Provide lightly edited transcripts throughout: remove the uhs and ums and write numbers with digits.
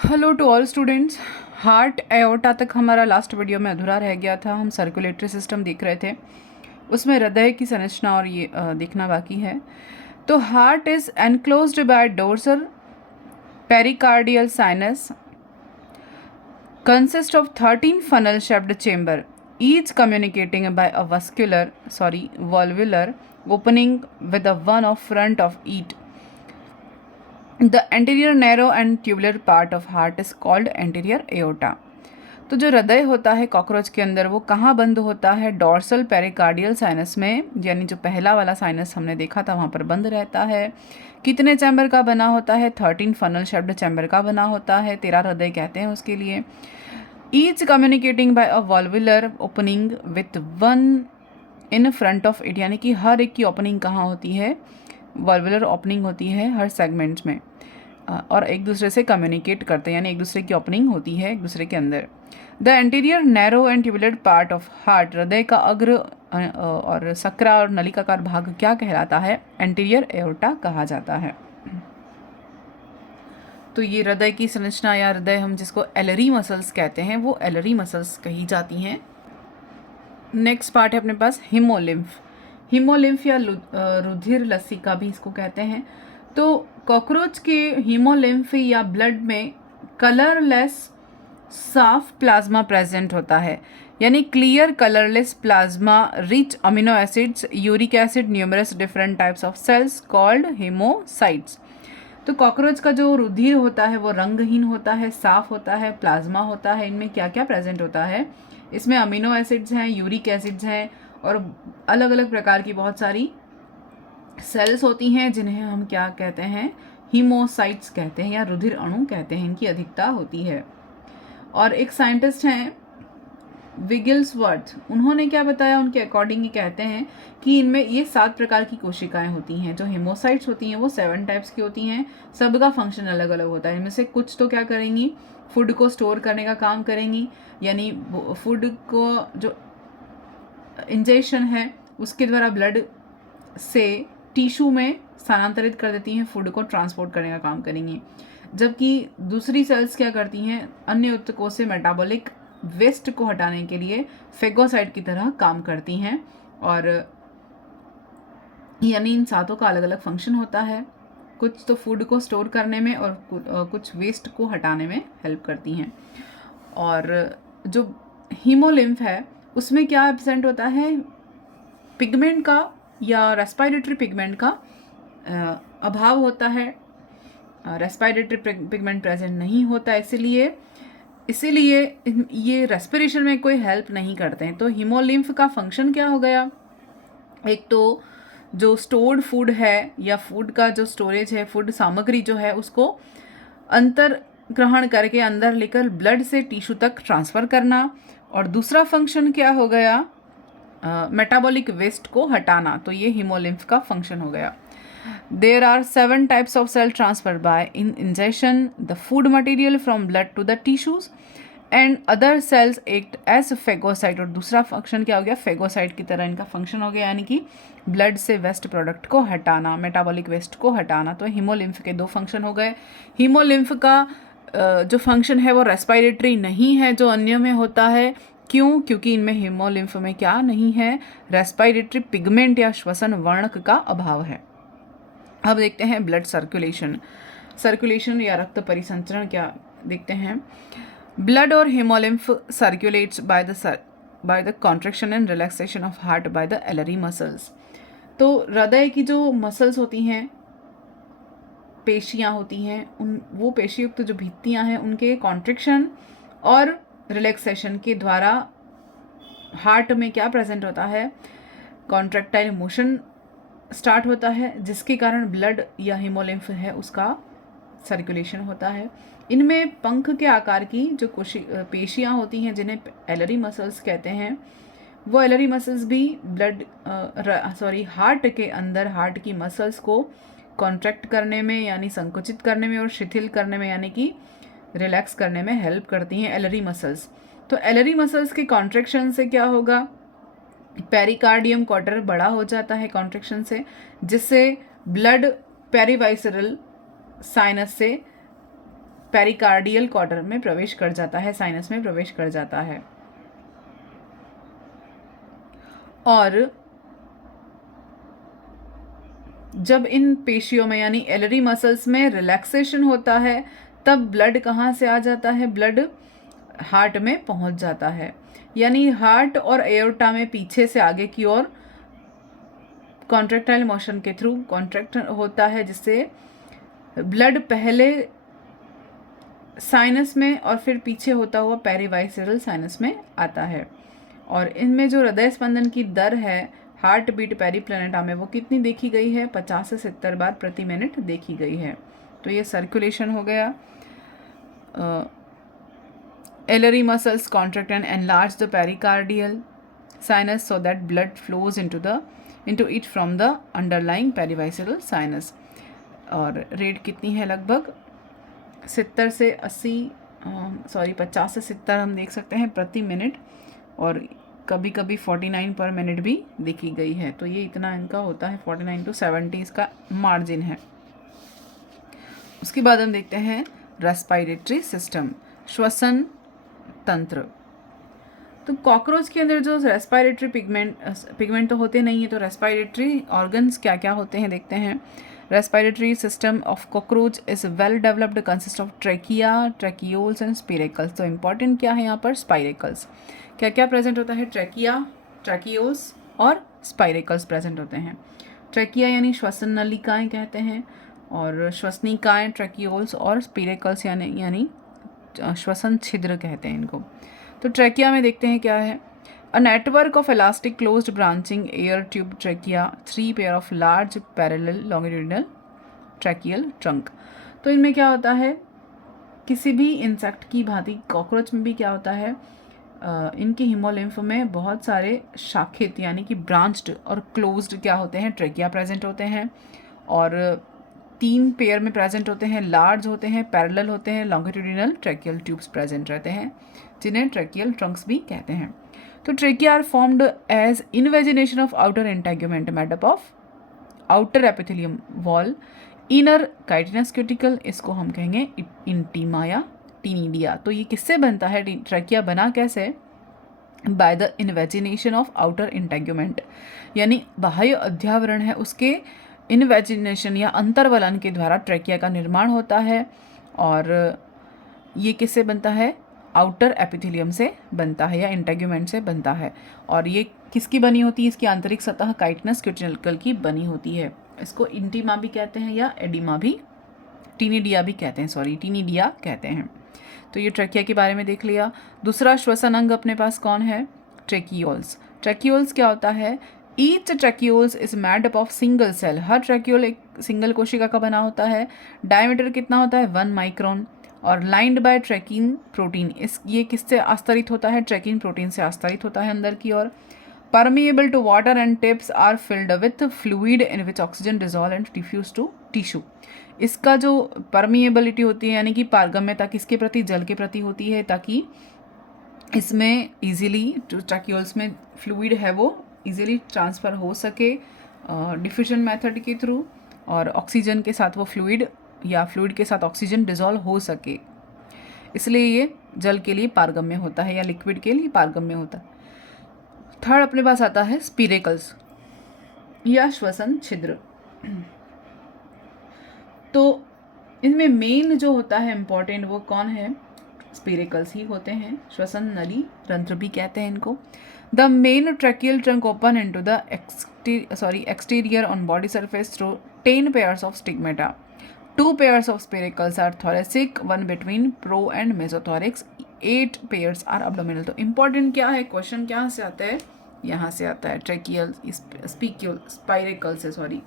Hello to all students. Heart aorta तक हमारा last video में अधूरा रह गया था। हम सर्कुलेटरी सिस्टम देख रहे थे, उसमें हृदय की संरचना और ये देखना बाकी है। तो heart is enclosed bye dorsal pericardial sinus consist of 13 funnel shaped chamber, each communicating by a valvular opening with a one of front of each. The anterior narrow and tubular part of heart is called anterior aorta. तो जो हृदय होता है cockroach के अंदर वो कहाँ बंद होता है? डॉर्सल पेरिकार्डियल साइनस में, यानी जो पहला वाला साइनस हमने देखा था वहाँ पर बंद रहता है। कितने चैम्बर का बना होता है? 13 फनल शेप्ड चैम्बर का बना होता है। 13 हृदय कहते हैं उसके लिए। Each communicating by a valvular opening with one in front of it, यानी कि हर एक की ओपनिंग कहाँ होती है? वॉल्वुलर ओपनिंग होती है हर सेगमेंट्स में, और एक दूसरे से कम्युनिकेट करते हैं, यानी एक दूसरे की ओपनिंग होती है एक दूसरे के अंदर। The anterior narrow and tubular part of heart, हृदय का अग्र और सक्रा और नलिकाकार भाग क्या कहलाता है? एंटीरियर एओर्टा कहा जाता है। तो ये हृदय की संरचना या हृदय हम जिसको एलरी मसल्स कहते हैं वो एलरी मसल्स कही जाती हैं। नेक्स्ट पार्ट है अपने पास हीमोलिम्फ। हीमोलिम्फ या रुधिर लसिका भी इसको कहते हैं। तो कॉकरोच के हीमोलिम्फ या ब्लड में कलरलेस साफ प्लाज्मा प्रेजेंट होता है, यानी clear colourless plasma rich amino acids, uric acid, numerous different types of cells called हेमोसाइट्स। तो कॉकरोच का जो रुधिर होता है वो रंगहीन होता है, साफ होता है, प्लाज्मा होता है। इनमें क्या क्या प्रेजेंट होता है? इसमें अमीनो एसिड्स हैं, यूरिक एसिड्स हैं और अलग अलग प्रकार की बहुत सारी सेल्स होती हैं जिन्हें हम क्या कहते हैं? हीमोसाइट्स कहते हैं या रुधिर अणु कहते हैं। इनकी अधिकता होती है। और एक साइंटिस्ट हैं विगिल्सवर्थ, उन्होंने क्या बताया? उनके अकॉर्डिंग ये कहते हैं कि इनमें ये 7 प्रकार की कोशिकाएं होती हैं। जो हेमोसाइट्स होती हैं वो 7 टाइप्स की होती हैं। सबका फंक्शन अलग अलग होता है। इनमें से कुछ तो क्या करेंगी? फूड को स्टोर करने का काम करेंगी, यानी फूड को जो इंजेक्शन है उसके द्वारा ब्लड से टिश्यू में स्थानांतरित कर देती हैं, फूड को ट्रांसपोर्ट करने का काम करेंगी। जबकि दूसरी सेल्स क्या करती हैं? अन्य ऊतकों से मेटाबॉलिक वेस्ट को हटाने के लिए फेगोसाइट की तरह काम करती हैं। और यानी इन सातों का अलग अलग फंक्शन होता है। कुछ तो फूड को स्टोर करने में और कुछ वेस्ट को हटाने में हेल्प करती हैं। और जो हीमोलिम्फ है उसमें क्या एब्सेंट होता है? पिगमेंट का या रेस्पिरेटरी पिगमेंट का अभाव होता है। रेस्पिरेटरी पिगमेंट प्रेजेंट नहीं होता, इसीलिए ये रेस्पिरेशन में कोई हेल्प नहीं करते हैं। तो हीमोलिम्फ का फंक्शन क्या हो गया? एक तो जो स्टोर्ड फूड है या फूड का जो स्टोरेज है, फूड सामग्री जो है उसको अंतर ग्रहण करके अंदर लेकर ब्लड से टिश्यू तक ट्रांसफ़र करना। और दूसरा फंक्शन क्या हो गया? मेटाबॉलिक वेस्ट को हटाना। तो ये हीमोलिम्फ का फंक्शन हो गया। There are 7 types of cell transfer by ingestion the food material from blood to the tissues and other cells act as phagocyte। और दूसरा फंक्शन क्या हो गया? फेगोसाइट की तरह इनका फंक्शन हो गया, यानी कि ब्लड से वेस्ट प्रोडक्ट को हटाना, मेटाबॉलिक वेस्ट को हटाना। तो हीमोलिम्फ के 2 फंक्शन हो गए। हीमोलिम्फ का जो फंक्शन है वो रेस्पिरेटरी नहीं है जो अन्य में होता है। क्यों? क्योंकि इनमें हीमोलिम्फ में क्या नहीं है? रेस्पिरेटरी पिगमेंट या श्वसन वर्णक का अभाव है। अब देखते हैं ब्लड सर्कुलेशन या रक्त परिसंचरण क्या देखते हैं। ब्लड और haemolymph circulates by the contraction and relaxation of heart by the एलरी muscles. तो हृदय की जो मसल्स होती हैं, पेशियाँ होती हैं, वो पेशीयुक्त जो भित्तियाँ हैं उनके कॉन्ट्रैक्शन और रिलैक्सेशन के द्वारा हार्ट में क्या प्रेजेंट होता है? कॉन्ट्रैक्टाइल मोशन स्टार्ट होता है, जिसके कारण ब्लड या हीमोलिम्फ है उसका सर्कुलेशन होता है। इनमें पंख के आकार की जो पेशियाँ होती हैं जिन्हें एलरी मसल्स कहते हैं, वो एलरी मसल्स भी हार्ट के अंदर हार्ट की मसल्स को कॉन्ट्रैक्ट करने में यानी संकुचित करने में और शिथिल करने में यानी कि रिलैक्स करने में हेल्प करती हैं एलरी मसल्स। तो एलरी मसल्स के कॉन्ट्रैक्शन से क्या होगा? पेरिकार्डियम क्वार्टर बड़ा हो जाता है कॉन्ट्रैक्शन से, जिससे ब्लड पेरिवाइसरल साइनस से पेरिकार्डियल क्वार्टर में प्रवेश कर जाता है, साइनस में प्रवेश कर जाता है। और जब इन पेशियों में यानी एलरी मसल्स में रिलैक्सेशन होता है तब ब्लड कहाँ से आ जाता है, ब्लड हार्ट में पहुंच जाता है। यानी हार्ट और एओर्टा में पीछे से आगे की ओर कॉन्ट्रैक्टाइल मोशन के थ्रू कॉन्ट्रैक्ट होता है, जिससे ब्लड पहले साइनस में और फिर पीछे होता हुआ पेरिवाइसरल साइनस में आता है। और इनमें जो हृदय स्पंदन की दर है हार्ट बीट पेरिप्लेनेटा में वो कितनी देखी गई है, 50 से 70 बार प्रति मिनट देखी गई है। तो ये सर्कुलेशन हो गया। Alary muscles contract and enlarge the pericardial sinus so that blood flows into it from the underlying perivisceral sinus. और रेट कितनी है, लगभग 70 से 80 50 से 70 हम देख सकते हैं प्रति मिनट, और कभी कभी 49 पर मिनट भी देखी गई है। तो ये इतना इनका होता है, 49 to 70 इसका मार्जिन है। उसके बाद हम देखते हैं रेस्पिरेटरी सिस्टम, श्वसन तंत्र। तो कॉकरोच के अंदर जो रेस्पिरेटरी पिगमेंट तो होते नहीं है, तो रेस्पिरेटरी ऑर्गन्स क्या क्या होते हैं देखते हैं। Respiratory system of cockroach is well developed, consist of trachea, tracheoles and spiracles. तो इंपॉर्टेंट क्या है यहाँ पर, स्पाइरेकल्स। क्या क्या प्रेजेंट होता है, ट्रैकिया, ट्रैकियोल्स और स्पाइरेकल्स प्रेजेंट होते हैं। ट्रैकिया यानी श्वसन नलिकाएं कहते हैं, और श्वसनिकाएं ट्रैकियोल्स, और स्पिरेकल्स यानी श्वसन छिद्र कहते हैं इनको। तो ट्रैकिया में देखते हैं क्या है, a network of elastic closed branching air tube trachea, 3 pair of large parallel longitudinal tracheal trunk. तो इनमें क्या होता है, किसी भी इंसेक्ट की भांति कॉकरोच में भी क्या होता है, इनकी हीमोलिम्फ में बहुत सारे शाखित यानी कि ब्रांच्ड और क्लोज्ड क्या होते हैं, ट्रैकिया प्रेजेंट होते हैं, और 3 पेयर में प्रेजेंट होते हैं, लार्ज होते हैं, पैरेलल होते हैं, लॉन्गिट्यूडिनल ट्रैकियल ट्यूब्स प्रेजेंट रहते हैं, जिन्हें ट्रैकियल ट्रंक्स भी कहते हैं। तो trachea are formed as invagination of outer integument made up of outer epithelium wall, inner chitinous cuticle, इसको हम कहेंगे इंटीमा या टीनिडिया। तो ये किससे बनता है, ट्रैकिया बना कैसे, by the invagination of outer integument, यानी बाह्य अध्यावरण है उसके इन्वेजिनेशन या अंतर्वलन के द्वारा ट्रैकिया का निर्माण होता है। और ये किससे बनता है, आउटर एपिथेलियम से बनता है या इंटेग्यूमेंट से बनता है। और ये किसकी बनी होती है, इसकी आंतरिक सतह काइटिनस क्यूटिकल की बनी होती है। इसको इंटीमा भी कहते हैं या एडिमा भी, टीनिडिया भी कहते हैं, टीनिडिया कहते हैं। तो ये ट्रैकिया के बारे में देख लिया। दूसरा श्वसन अंग अपने पास कौन है, ट्रैकियोल्स। ट्रैकियोल्स क्या होता है, each tracheoles is made up of single cell. हर ट्रैकियोल एक सिंगल कोशिका का बना होता है। डायमीटर कितना होता है, 1 माइक्रोन, और लाइंड बाय ट्रैकिन प्रोटीन। ये किससे आस्तरित होता है, ट्रैकिन प्रोटीन से आस्तरित होता है अंदर की ओर। Permeable to water and tips are filled with fluid in which oxygen dissolve and diffuse to tissue. इसका जो परमिएबिलिटी होती है यानी कि पारगम्यता किसके प्रति, जल के प्रति होती है, ताकि इसमें इजीली जो ट्रैकियोल्स में फ्लूइड है वो इजीली ट्रांसफ़र हो सके डिफ्यूजन मेथड के थ्रू, और ऑक्सीजन के साथ वो फ्लूइड या फ्लूइड के साथ ऑक्सीजन डिजॉल्व हो सके, इसलिए ये जल के लिए पारगम्य होता है या लिक्विड के लिए पारगम्य होता है। थर्ड अपने पास आता है स्पिरेकल्स या श्वसन छिद्र। तो इनमें मेन जो होता है इम्पॉर्टेंट वो कौन है, स्पिरेकल्स ही होते हैं। श्वसन नली तंत्र भी कहते हैं इनको। The main tracheal trunk open into the exterior on body surface through 10 pairs of stigmata. 2 pairs of spiracles are thoracic, 1 between pro and mesothorax, 8 pairs are abdominal। तो इम्पॉर्टेंट क्या है, क्वेश्चन क्या से आता है, यहाँ से आता है, ट्रैकियल स्पाइरेकल से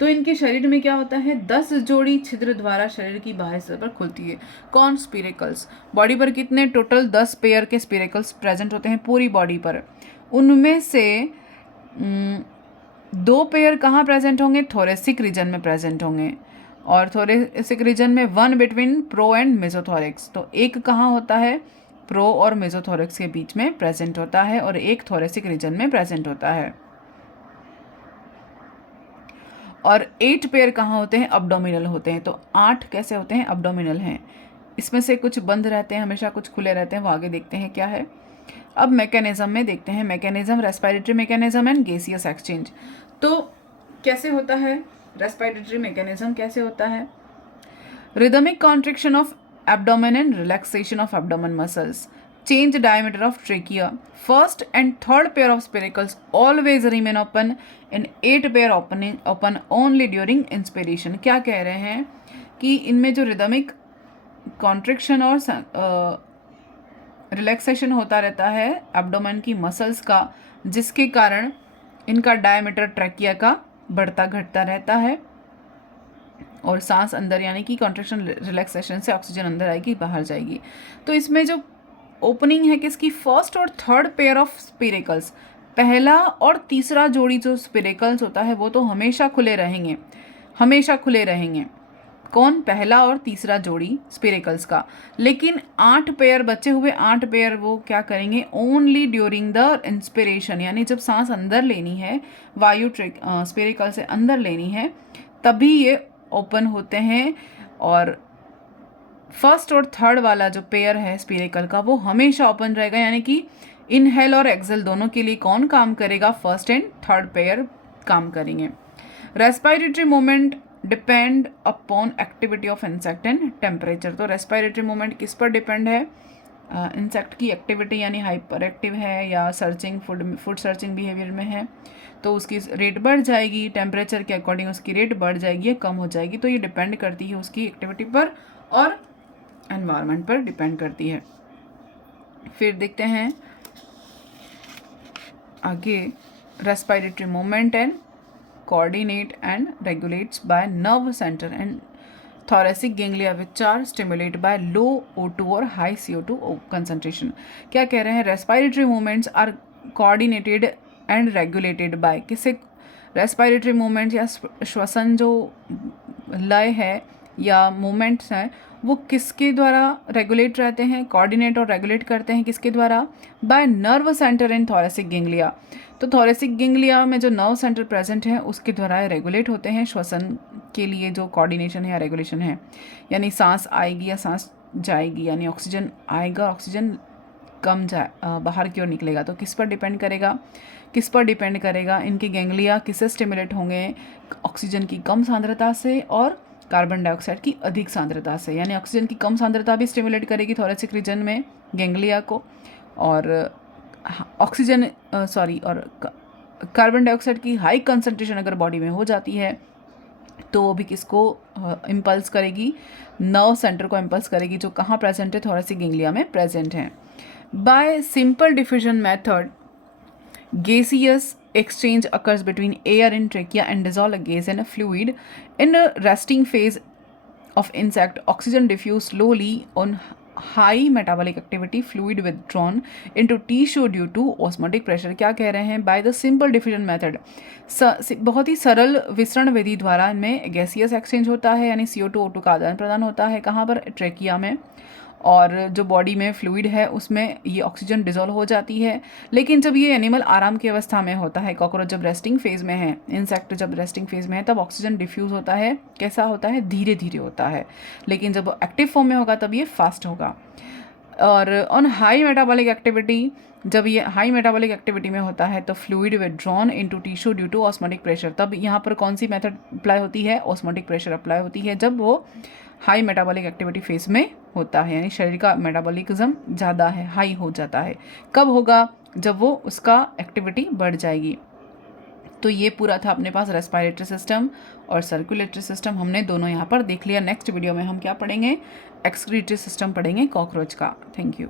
तो इनके शरीर में क्या होता है, 10 जोड़ी छिद्र द्वारा शरीर की बाहरी सतह पर खुलती है। कौन, स्पिरेकल्स। बॉडी पर कितने, टोटल 10 पेयर के स्पिरेकल्स प्रेजेंट होते हैं पूरी बॉडी पर। उनमें से 2 पेयर कहाँ प्रेजेंट होंगे, थोरेसिक रीजन में प्रेजेंट होंगे, और थोरेसिक रीजन में 1 बिटवीन प्रो एंड मेसोथोरिक्स। तो एक कहाँ होता है, प्रो और मेसोथोरिक्स के बीच में प्रेजेंट होता है, और एक थोरेसिक रीजन में प्रेजेंट होता है। और 8 पेयर कहाँ होते हैं, अब्डोमिनल होते हैं। तो 8 कैसे होते हैं, अब्डोमिनल हैं। इसमें से कुछ बंद रहते हैं हमेशा, कुछ खुले रहते हैं, वो आगे देखते हैं क्या है। अब मैकेनिज्म में देखते हैं, mechanism respiratory mechanism and gaseous exchange. तो कैसे होता है रेस्पिरेटरी मैकेनिज्म, कैसे होता है, rhythmic contraction of abdomen and relaxation of abdomen muscles, change diameter of trachea, first and third pair of spiracles always remain open in 8 pair open only during inspiration। क्या कह रहे हैं कि इनमें जो रिदमिक कॉन्ट्रिक्शन और रिलैक्सेशन होता रहता है एब्डोमेन की मसल्स का, जिसके कारण इनका डायमीटर ट्रैकिया का बढ़ता घटता रहता है और सांस अंदर, यानी कि कॉन्ट्रिक्शन रिलैक्सेशन से ऑक्सीजन अंदर आएगी, बाहर जाएगी। तो इसमें जो ओपनिंग है किसकी, फर्स्ट और थर्ड पेयर ऑफ स्पिरेकल्स, पहला और तीसरा जोड़ी जो स्पिरेकल्स होता है वो तो हमेशा खुले रहेंगे, हमेशा खुले रहेंगे। कौन, पहला और तीसरा जोड़ी स्पिरेकल्स का। लेकिन 8 पेयर बचे हुए 8 पेयर वो क्या करेंगे, ओनली ड्यूरिंग द इंस्पिरेशन, यानी जब सांस अंदर लेनी है, वायु स्पिरेकल से अंदर लेनी है, तभी ये ओपन होते हैं। और फर्स्ट और थर्ड वाला जो पेयर है स्पिरेकल का वो हमेशा ओपन रहेगा, यानी कि इनहेल और एक्सेल दोनों के लिए कौन काम करेगा, फर्स्ट एंड थर्ड पेयर काम करेंगे। Respiratory movement depend upon activity of insect and temperature. तो रेस्पिरेटरी मूवमेंट किस पर डिपेंड है, इंसेक्ट की एक्टिविटी, यानी हाइपर एक्टिव है या सर्चिंग फूड सर्चिंग बिहेवियर में है तो उसकी रेट बढ़ जाएगी, टेम्परेचर के अकॉर्डिंग उसकी रेट बढ़ जाएगी या कम हो जाएगी। तो ये डिपेंड करती है उसकी एक्टिविटी पर और एनवायरनमेंट पर डिपेंड करती है। फिर देखते हैं आगे, respiratory movement and coordinate and regulates by nerve center and thoracic ganglia which are stimulated by low O2 और high CO2 concentration। क्या कह रहे हैं, respiratory movements are coordinated and regulated by, किसे, रेस्पिरेटरी मूवमेंट्स या श्वसन जो लय है या मूवमेंट्स हैं वो किसके द्वारा रेगुलेट रहते हैं, कोऑर्डिनेट और रेगुलेट करते हैं किसके द्वारा, बाय नर्व सेंटर इन थोरेसिक गेंगलिया। तो थोरेसिक गेंगलिया में जो नर्व सेंटर प्रेजेंट है उसके द्वारा रेगुलेट होते हैं श्वसन के लिए जो कोऑर्डिनेशन है या रेगुलेशन है, यानी सांस आएगी या सांस जाएगी, यानी ऑक्सीजन आएगा, ऑक्सीजन कम बाहर की ओर निकलेगा। तो किस पर डिपेंड करेगा, किस पर डिपेंड करेगा, इनके गेंगलिया किससे स्टिमुलेट होंगे, ऑक्सीजन की कम सांद्रता से और कार्बन डाइऑक्साइड की अधिक सांद्रता से। यानी ऑक्सीजन की कम सांद्रता भी स्टिमुलेट करेगी थोरेसिक रीजन में गेंगलिया को, और ऑक्सीजन और कार्बन डाइऑक्साइड की हाई कंसंट्रेशन अगर बॉडी में हो जाती है तो वो भी किसको इम्पल्स करेगी, नर्व सेंटर को इम्पल्स करेगी जो कहाँ प्रेजेंट है, थोरेसिक गेंगलिया में प्रेजेंट है। Bye simple diffusion method gaseous exchange occurs between air in trachea and dissolve gas in a fluid. In a resting phase of insect, oxygen diffused slowly on high metabolic activity, fluid withdrawn into tissue due to osmotic pressure। क्या कह रहे हैं, by the simple diffusion method, बहुत ही सरल विसरण विधि द्वारा इनमें gaseous exchange होता है, यानी CO2 O2 का आदान प्रदान होता है, कहाँ पर, ट्रेकिया में, और जो बॉडी में फ्लूइड है उसमें ये ऑक्सीजन डिजोल्व हो जाती है। लेकिन जब ये एनिमल आराम की अवस्था में होता है, कॉकरोच जब रेस्टिंग फेज में है, इंसेक्ट जब रेस्टिंग फेज में है, तब ऑक्सीजन डिफ्यूज़ होता है, कैसा होता है, धीरे धीरे होता है। लेकिन जब एक्टिव फॉर्म में होगा तब ये फास्ट होगा। और ऑन हाई मेटाबॉलिक एक्टिविटी, जब ये हाई मेटाबॉलिक एक्टिविटी में होता है तो fluid withdrawn into tissue due to osmotic pressure. तब यहाँ पर कौन सी मेथड अप्लाई होती है, ऑस्मोटिक प्रेशर अप्लाई होती है जब वो हाई मेटाबॉलिक एक्टिविटी फेज में होता है, यानी शरीर का मेटाबॉलिज्म ज़्यादा है, हाई हो जाता है। कब होगा, जब वो उसका एक्टिविटी बढ़ जाएगी। तो ये पूरा था अपने पास रेस्पिरेटरी सिस्टम और सर्कुलेटरी सिस्टम, हमने दोनों यहाँ पर देख लिया। नेक्स्ट वीडियो में हम क्या पढ़ेंगे, एक्सक्रीटरी सिस्टम पढ़ेंगे कॉकरोच का। Thank you.